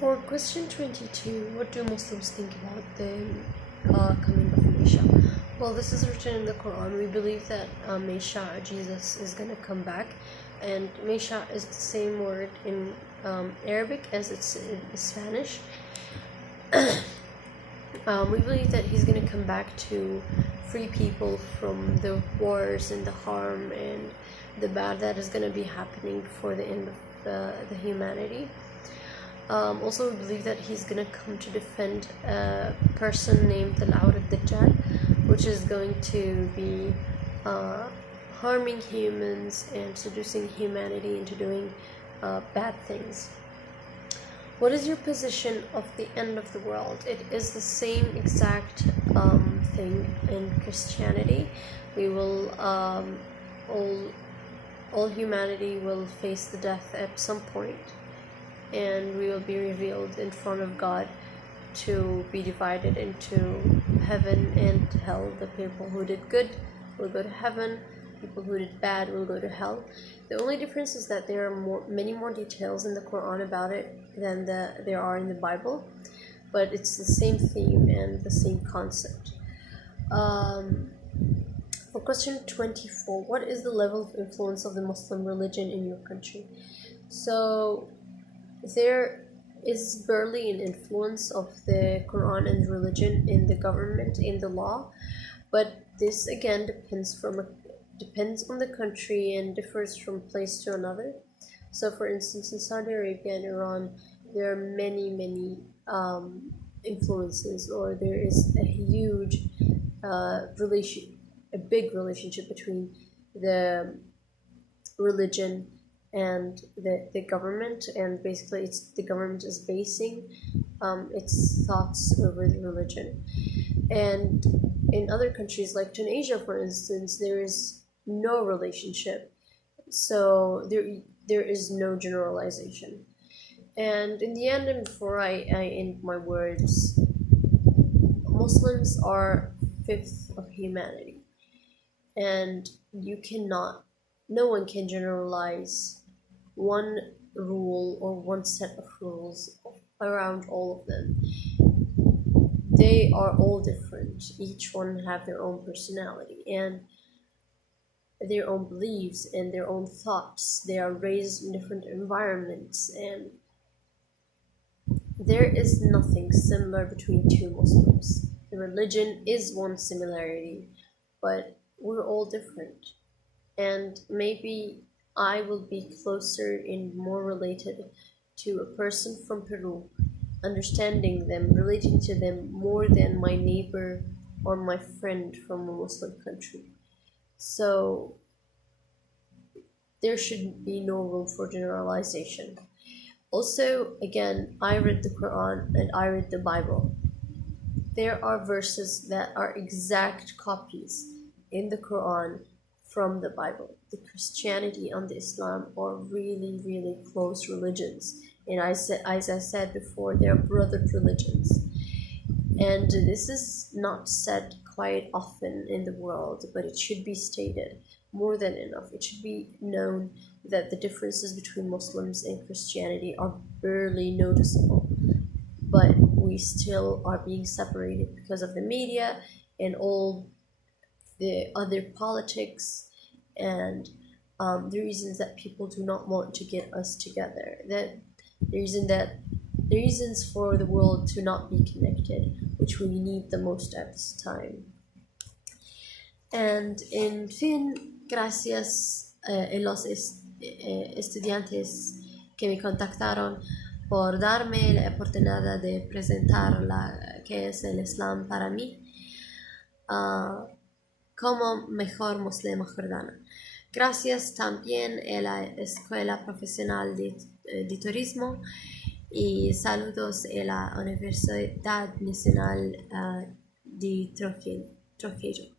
For question 22, what do Muslims think about the coming of Messiah? Well, this is written in the Quran. We believe that Messiah, Jesus, is going to come back, and Messiah is the same word in Arabic as it's in Spanish. We believe that he's going to come back to free people from the wars and the harm and the bad that is going to be happening before the end of the humanity. Also, we believe that he's going to come to defend a person named Al-Awd al-Dajjal, which is going to be harming humans and seducing humanity into doing bad things. What is your position of the end of the world? It is the same exact thing in Christianity. We will all humanity will face the death at some point, and we will be revealed in front of God to be divided into heaven and hell. The people who did good will go to heaven, people who did bad will go to hell. The only difference is that there are many more details in the Quran about it than there are in the Bible, but it's the same theme and the same concept. For question 24, what is the level of influence of the Muslim religion in your country? So there is barely an influence of the Quran and religion in the government, in the law, but this again depends on the country and differs from place to another. So for instance, in Saudi Arabia and Iran, there are many influences, or there is a huge big relationship between the religion and the government, and basically the government is basing its thoughts over the religion. And in other countries like Tunisia, for instance, there is no relationship, so there is no generalization. And in the end, and before I end my words, Muslims are fifth of humanity, and no one can generalize one rule or one set of rules around all of them. They are all different. Each one have their own personality and their own beliefs and their own thoughts. They are raised in different environments, and there is nothing similar between two Muslims. The religion is one similarity, but we're all different. And maybe I will be closer and more related to a person from Peru, understanding them, relating to them more than my neighbor or my friend from a Muslim country. So there should be no room for generalization. Also, again, I read the Quran and I read the Bible. There are verses that are exact copies in the Quran from the Bible. The Christianity and the Islam are really close religions, and as I said before, they are brother religions. And this is not said quite often in the world, but it should be stated more than enough. It should be known that the differences between Muslims and Christianity are barely noticeable, but we still are being separated because of the media and all the other politics and the reasons that people do not want to get us together. That the reasons for the world to not be connected, which we need the most at this time. And en fin, gracias a los estudiantes que me contactaron por darme la oportunidad de presentar qué es el Islam para mí como mejor muslima jordana. Gracias también a la Escuela Profesional de Turismo, y saludos a la Universidad Nacional de Trujillo.